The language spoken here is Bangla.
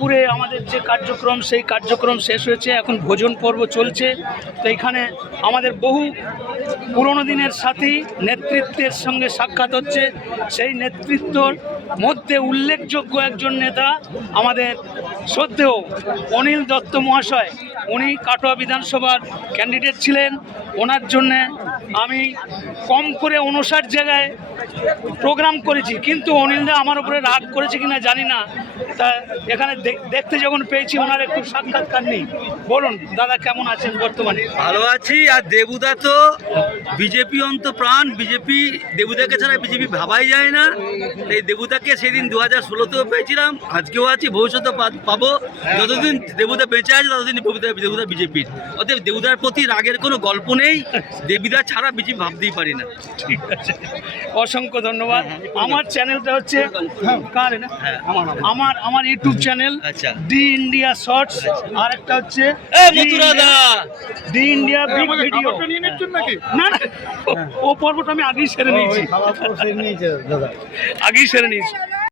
দুপুরে আমাদের যে কার্যক্রম সেই কার্যক্রম শেষ হয়েছে, এখন ভোজন পর্ব চলছে। তো এখানে আমাদের বহু পুরনো দিনের সাথী নেতৃত্বের সঙ্গে সাক্ষাৎ হচ্ছে। সেই নেতৃত্বর মধ্যে উল্লেখযোগ্য একজন নেতা আমাদের শ্রদ্ধেয় অনিল দত্ত মহাশয়। উনি কাটোয়া বিধানসভার ক্যান্ডিডেট ছিলেন। ওনার জন্যে আমি কম করে 59 জায়গায় প্রোগ্রাম করেছি, কিন্তু অনিলদা আমার উপরে রাগ করেছে কিনা জানি না। তা এখানে দেখতে যখন পেয়েছি ওনার একটু সাক্ষাৎকার নেই। বলুন দাদা, কেমন আছেন বর্তমানে? ভালো আছি। আর দেবুদা তো বিজেপি অন্তপ্রাণ, বিজেপি দেবুদাকে ছাড়া বিজেপি ভাবাই যায় না। এই দেবুদাকে সেদিন 2016তেও পেয়েছিলাম, আজকেও আছি, ভবিষ্যতে পাবো। যতদিন দেবুদা বেঁচে আছে ততদিন দেবুদা বিজেপির। অতএব দেবুদার প্রতি রাগের কোনো গল্প নেই। দেবুদা ছাড়া বিজেপি ভাবতেই পারি না। ঠিক আছে, অসংখ্য ধন্যবাদ। আমার চ্যানেলটা হচ্ছে কার না আমার YouTube channel D India shorts, আর একটা হচ্ছে ডি ইন্ডিয়া বিগ ভিডিও। না না, ও পর্বটা আমি আগেই সেরে নিয়েছি।